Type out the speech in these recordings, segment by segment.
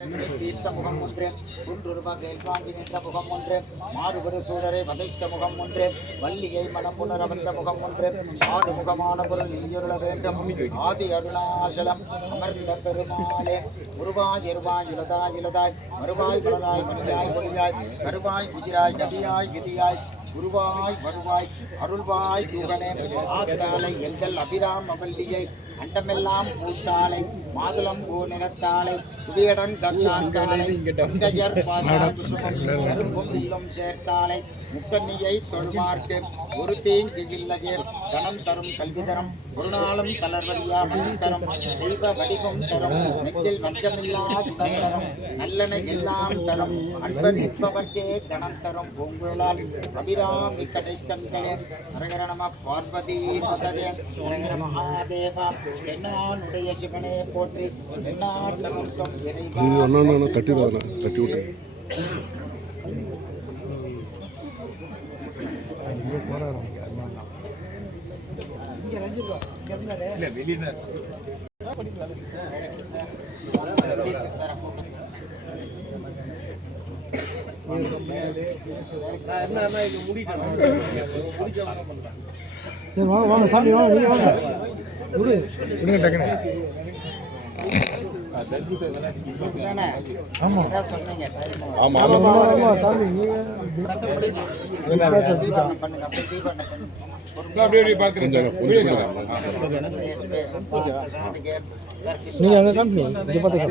தீர்த்த முகம் ஒன்று குன்றுருவ வேல்வாங்கி நின்ற முகம் ஒன்று மாறுபடு சூழரை வதைத்த முகம் ஒன்று வள்ளியை மனப்புணர வந்த முகம் ஒன்று ஆறு முகமான பொருள் நீயருள வேண்டும் ஆதி அருணாசலம் அமர்ந்த பெருமாளே உருவாய் எருவாய் இலதாய் இலதாய் மறுவாய் மலராய் மணியாய் பொடியாய் கருவாய் குதிராய் கதியாய் விதியாய் குருவாய் வருவாய் அருள்வாய் யுகனே ஆத்தாளை எங்கள் அபிராம வள்ளியை அண்டமெல்லாம் பூத்தாளை மாதுளம் பூ நிறத்தாளை குவியடன் கண்ணாத்தாளை கங்கையர் பாசாம் குசுமம் கரும்பும் இல்லம் சேர்த்தாளை முக்கண்ணியை தொழுமார்க்கு ஒரு தீங்கு இல்லையே தனம் தரும் கல்வி தரம் ஒரு நாளும் தளர்வறியா மணி தரும் தெய்வ வடிவம் தரும் நெஞ்சில் வஞ்சமில்லா தரும் நல்லன எல்லாம் தரும் அன்பர் இருப்பவர்க்கே கணம் தரும் பூங்குழலால் அபிராமி கடை கண்களே ஹரஹர நம பார்வதி பததே ஹரஹர மகாதேவா தென்னானுடைய சிவனே போற்றி தென்னாட்டமும் இறைவா கட்டி விட்டு சாமி வாங்க நீங்க அங்க காமிங்க இங்க பாத்துங்க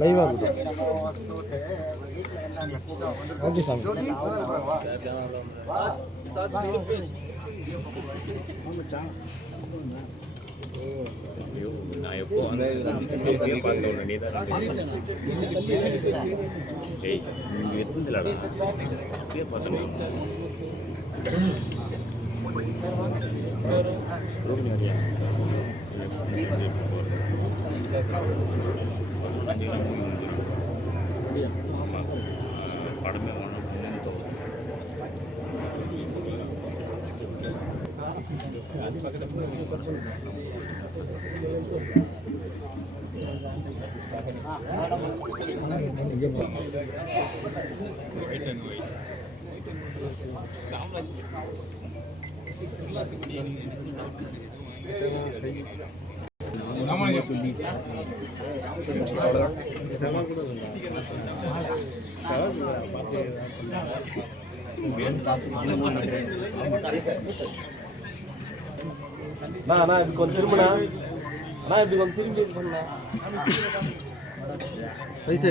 லைவா இருக்கு ஓகே சாமி நான் எப்போ அந்த பார்த்த நீ தான் எத்தனை படமே நான் இப்படி கொஞ்சம் திரும்பினா நான் இப்படி கொஞ்சம் திரும்பி பண்ணேன்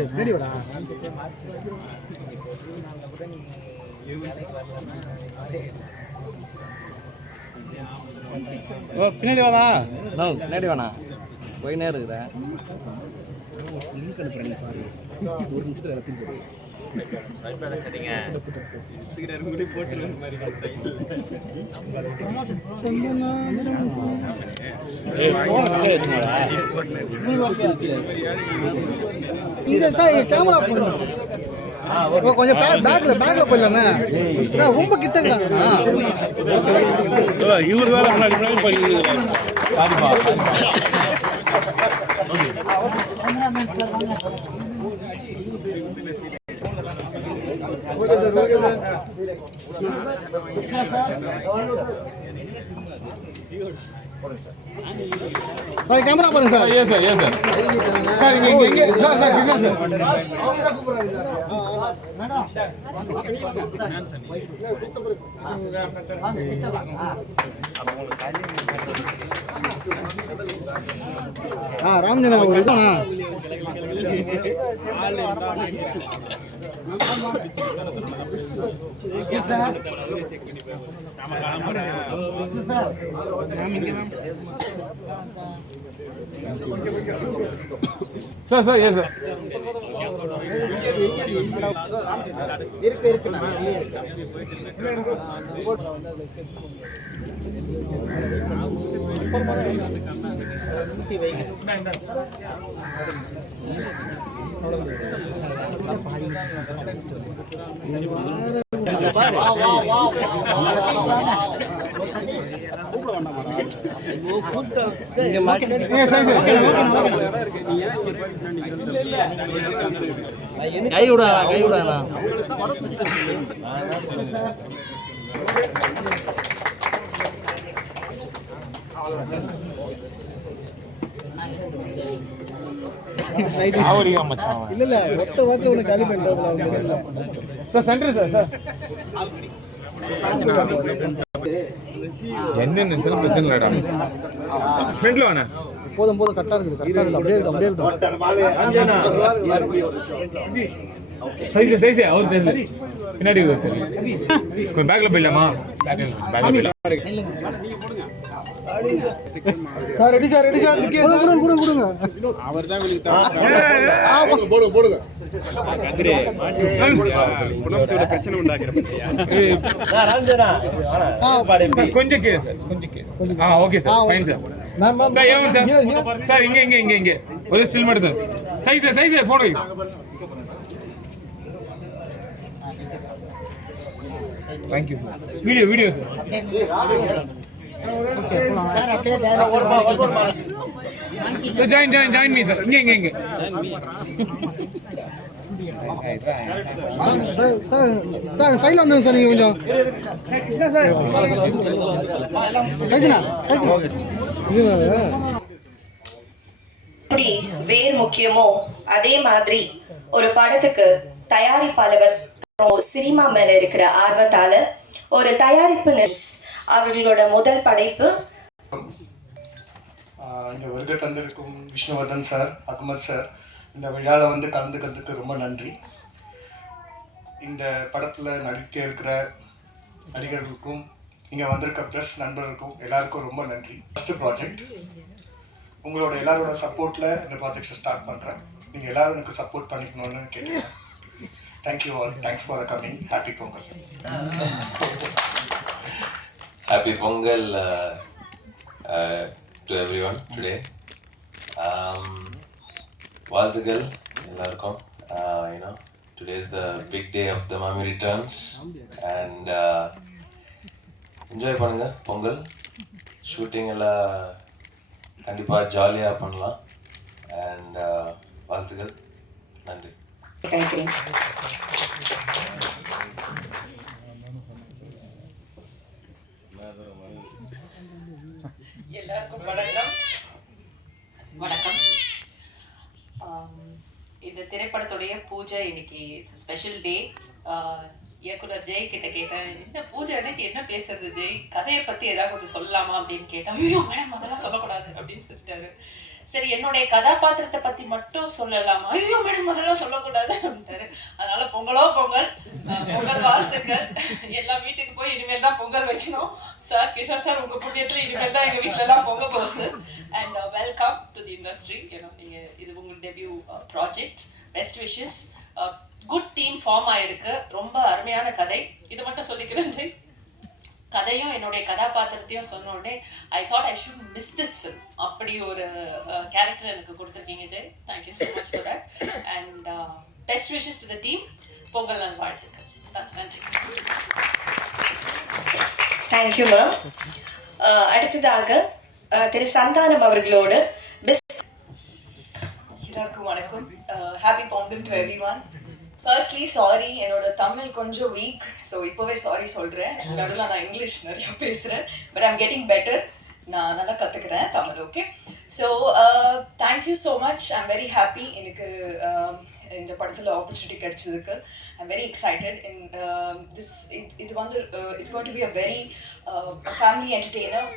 பின்னாடி வாடா பின்னாடி வாடா பின்னாடி வேணா போய் நேரம் இருக்குதா லிங்க் அனுப்புறேன் பாரு ஒரு நிமிஷத்துல எல்லாத்தையும் போடு கொஞ்சம் பேக்ல போயிடலாமே ரொம்ப கிட்டங்க இவரு வேலை கேமரா பாருங்க sir yes sir yes sir sir இங்க சார் சார் கிருஷ்ணா சார் ராமஜன ஒரு இதுனா sir sir sir yes sir இருக்கு கை விடாதா கை விடாதா இல்ல மொத்த வாக்குல உனக்கு காலி பண்ணிட்டாங்க சார் சென்டர் சார் என்ன நினைச்சாலும் பிரச்சனை இல்லடா ஃப்ரண்ட்ல வாண்ணா போதும் கரெக்டா இருக்குது அப்படியே சைஸ் அவர் தெரியல பின்னாடி தெரியல பேக்ல போயிடலாமா பேக்ல சார் ரெடி சார் கொடுங்க அவர்தான் போடுங்க பிரச்சனை உண்டாக்குற கொஞ்சம் கே சார் கொஞ்சம் okay sir fine sir sir ஏன் சார் சார் இங்க ஒரு ஸ்டில் மட்டும் sir size photo thank you video sir join me sir இங்க சார் சைடுல வந்துருங்க சார் நீங்க கொஞ்சம் எப்படி வேர் முக்கியமோ அதே மாதிரி ஒரு படத்துக்கு தயாரிப்பாளர் சினிமா மேல இருக்கிற ஆர்வத்தால ஒரு தயாரிப்பு அவர்களோட முதல் படைப்பு. இங்கே வருகை தந்திருக்கும் விஷ்ணுவர்தன் சார், அகமது சார், இந்த விழாவில் வந்து கலந்துக்கிறதுக்கு ரொம்ப நன்றி. இந்த படத்தில் நடிக்க இருக்கிற நடிகர்களுக்கும் இங்கே வந்திருக்க ப்ரெஸ் நண்பர்களுக்கும் எல்லாருக்கும் ரொம்ப நன்றி. ஃபஸ்ட்டு ப்ராஜெக்ட் உங்களோட எல்லாரோட சப்போர்ட்டில் இந்த ப்ராஜெக்ட்ஸை ஸ்டார்ட் பண்ணுறேன். நீங்கள் எல்லோரும் எனக்கு சப்போர்ட் பண்ணிக்கணும்னு கேட்டுக்கிறேன். Thank you all. Thanks for coming. Happy Pongal. Happy Pongal to everyone today. வாழ்த்துக்கள் எல்லாருக்கும். Today is the big day of the Mummy returns and enjoy பண்ணுங்க பொங்கல். ஷூட்டிங் எல்லாம் கண்டிப்பாக ஜாலியாக பண்ணலாம் and வாழ்த்துக்கள். நன்றி. எல்லாருக்கும் வணக்கம். இந்த திரைப்படத்துடைய பூஜை இன்னைக்கு இட்ஸ் ஸ்பெஷல் டே. இயக்குனர் ஜெய் கிட்ட கேட்டேன், என்ன பூஜை அன்னைக்கு என்ன பேசுறது ஜெய், கதையை பத்தி ஏதாவது கொஞ்சம் சொல்லலாமா அப்படின்னு கேட்டேன். ஐயோ மேடம் அதெல்லாம் சொல்லக்கூடாது அப்படின்னு சொல்லிட்டாரு. சரி என்னுடைய கதாபாத்திரத்தை பத்தி மட்டும் சொல்லலாமா, ஐயோ மேடம் அதெல்லாம் சொல்லக்கூடாது அப்படின்ட்டாரு. அதனால பொங்கல் பொங்கல் வாழ்த்துக்கள். எல்லா வீட்டுக்கு போய் இனிமேல் தான் பொங்கல் வைக்கணும். சார் கிஷோர் சார் உங்க புண்ணியத்துல இனிமேல் தான் எங்க வீட்டுல எல்லாம் பொங்க போகுது. And welcome to the industry. நீங்க இது உங்க debut project. Best wishes. Good team form ஆயிருக்கு. ரொம்ப அருமையான கதை. இது மட்டும் சொல்லிக்கிறேன் ஜெய், கதையும் என்னுடைய கதாபாத்திரத்தையும் சொன்ன உடனே I thought I should miss this film. அப்படி ஒரு கேரக்டர் எனக்கு கொடுத்துருக்கீங்க Jai. Thank you so much for that and best wishes to the team. Pongal நாள் வாழ்த்துக்கள். நன்றி. Thank you ma'am. அடுத்ததாக திரு சந்தானம் அவர்களோடு எல்லாருக்கும் வணக்கம். Happy Pongal to every one. Firstly sorry, என்னோட தமிழ் கொஞ்சம் வீக், ஸோ இப்போவே சாரி சொல்கிறேன். நடுவில் நான் இங்கிலீஷ் நிறையா பேசுகிறேன், பட் ஐம் கெட்டிங் பெட்டர். நான் நல்லா கற்றுக்கிறேன் Tamil. Okay, so thank you so much. I'm very happy எனக்கு இந்த படத்தில் ஆப்பர்ச்சுனிட்டி கிடைச்சதுக்கு. I'm very excited. In this இது வந்து it's going to be a very family entertainer.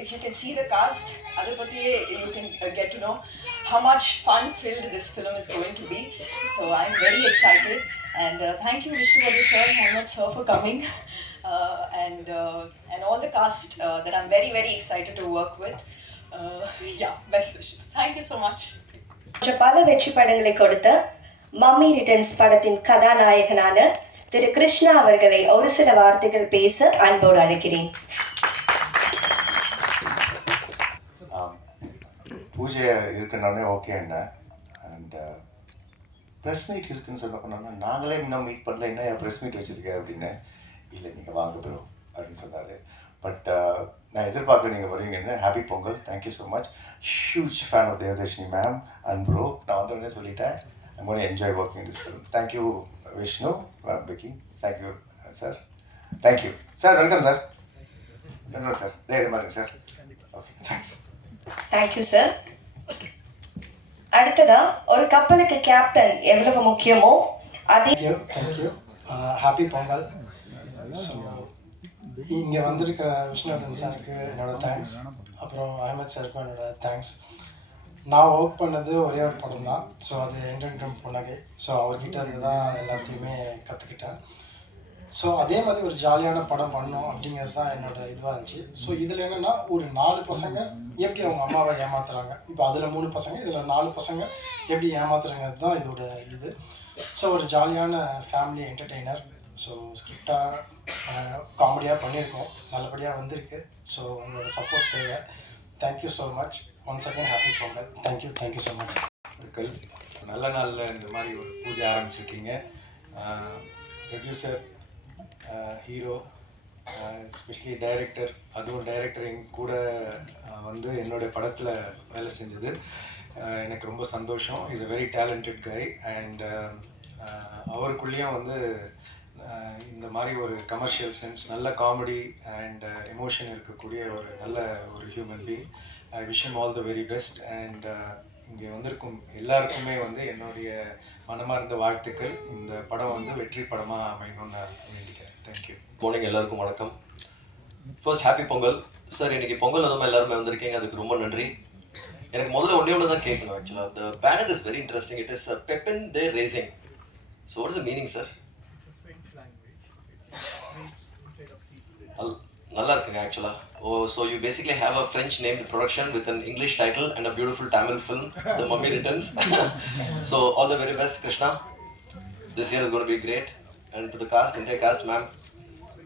If you can see the cast, அதை பற்றியே you can get to know how much fun-filled this film is going to be. So I'm very excited. And thank you Vishnuvardan sir, Ahmed sir for coming. And all the cast that I'm very, very excited to work with. Yeah, best wishes. Thank you so much. பல வெற்றி படங்களை கொடுத்த mummy returns படத்தின் கதாநாயகனான திரு கிருஷ்ணா அவர்களை ஒரு சில வார்த்தைகள் பேச அன்போடு அழைக்கிறேன். பூஜை இருக்குன்னொடனே ஓகே என்ன. அண்ட் ப்ரெஸ் மீட் இருக்குன்னு சொல்ல போனோம்னா நாங்களே இன்னும் மீட் பண்ணல, என்ன ப்ரெஸ் மீட் வச்சுருக்கேன் அப்படின்னு. இல்லை நீங்கள் வாங்க ப்ரோ அப்படின்னு சொன்னார். பட் நான் எதிர்பார்க்குறேன் நீங்கள் வருவீங்கன்னு. Happy Pongal. Thank you so much. Huge fan of Devadarshini ma'am and bro. நான் வந்தோடனே சொல்லிட்டேன், I'm going to enjoy working this film. Thank you Vishnu, Vicky. Thank you sir. Thank you sir. Welcome sir. நன்றி சார். பாருங்க sir. Okay, thanks. Thank you sir. அடுத்ததா ஒரு கப்பலுக்கு கேப்டன் எவ்வளவு முக்கியமோ அதே. தேங்க்யூ. ஹாப்பி பொங்கல். ஸோ இங்கே வந்திருக்கிற விஷ்ணுவர்தன் சாருக்கு என்னோடய தேங்க்ஸ். அப்புறம் அஹமத் சாருக்கும் என்னோடய தேங்க்ஸ். நான் ஒர்க் பண்ணது ஒரே ஒரு படம் தான். ஸோ அது என்றென்றும் புன்னகை. ஸோ அவர்கிட்ட இருந்து தான் எல்லாத்தையுமே கற்றுக்கிட்டேன். ஸோ அதே மாதிரி ஒரு ஜாலியான படம் பண்ணோம் அப்படிங்கிறது தான் என்னோடய இதுவாக இருந்துச்சு. ஸோ இதில் என்னென்னா ஒரு 4 பசங்க எப்படி அவங்க அம்மாவை ஏமாத்துறாங்க, இப்போ அதில் 3 பசங்க, இதில் 4 பசங்க எப்படி ஏமாத்துறாங்கிறது தான் இதோட இது. ஸோ ஒரு ஜாலியான ஃபேமிலி என்டர்டெய்னர். ஸோ ஸ்கிரிப்டாக காமெடியாக பண்ணியிருக்கோம், நல்லபடியாக வந்திருக்கு. ஸோ உங்களோட சப்போர்ட் தேவை. Thank you so much. Once again happy Pongal. Thank you so much. நல்ல நாளில் இந்த மாதிரி ஒரு பூஜை ஆரம்பிச்சிருக்கீங்க. ப்ரொடியூசர், ஹீரோ, எஸ்பெஷலி டைரக்டர், அதுவும் டைரக்டர் எங்க கூட வந்து என்னோடய படத்தில் வேலை செஞ்சது எனக்கு ரொம்ப சந்தோஷம். Is a very talented guy. And அவருக்குள்ளேயும் வந்து இந்த மாதிரி ஒரு கமர்ஷியல் சென்ஸ், நல்ல காமெடி அண்ட் எமோஷன் இருக்கக்கூடிய ஒரு நல்ல ஒரு human being. I wish him all the very best. And இங்கே வந்திருக்கும் எல்லாருக்குமே வந்து என்னுடைய மனமார்ந்த வாழ்த்துக்கள். இந்த படம் வந்து வெற்றி படமாக அமையணும்னு நான் வேண்டிக்கிறேன். தேங்க்யூ. மார்னிங் எல்லாருக்கும் வணக்கம். First happy Pongal sir. இன்னைக்கு பொங்கல் வந்து எல்லாருமே வந்திருக்கீங்க, அதுக்கு ரொம்ப நன்றி. எனக்கு முதல்ல ஒன்று தான் கேட்கணும். ஆக்சுவலாக the bonnet is very interesting. It is பெப்பன் they racing. So what is the meaning sir? நல்லா இருக்குங்க ஆக்சுவலாக. So you basically have a French named production with an English title and a beautiful Tamil film, The Mummy Returns. So all the very best, Krishna. This year is going to be great. And to the cast, entire cast, ma'am,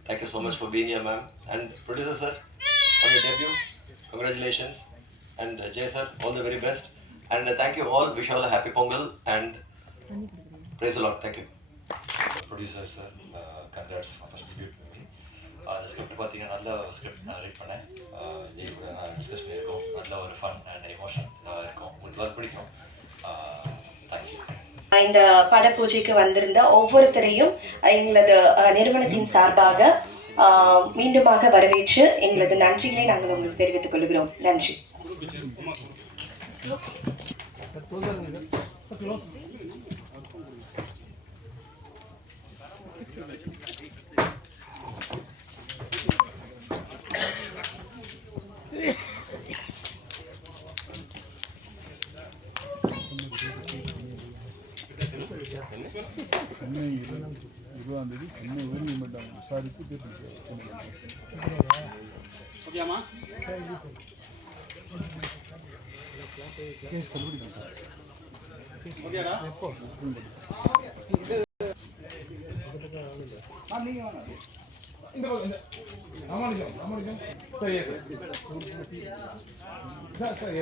thank you so much for being here, ma'am. And producer sir, on your debut, congratulations. And Jay sir, all the very best. And thank you all. Wish you all a happy Pongal and praise the Lord. Thank you. Producer sir, congrats for first debut movie. அந்த script பார்த்தீங்கன்னா நல்ல script நான் read பண்ணேன். ஜெய் கூட நான் discuss பண்ணியிருக்கோம். நல்ல ஒரு ஃபன் அண்ட் எமோஷன் இருக்கும். உங்களுக்கு எல்லாம் பிடிக்கும். தேங்க்யூ. இந்த பட பூஜைக்கு வந்திருந்த ஒவ்வொருத்தரையும் எங்களது நிறுவனத்தின் சார்பாக மீண்டுமாக வரவேற்று எங்களது நன்றிகளை நாங்கள் உங்களுக்கு தெரிவித்துக் கொள்கிறோம். நன்றி. ஓகேம்மா. ஓகேடா. சார்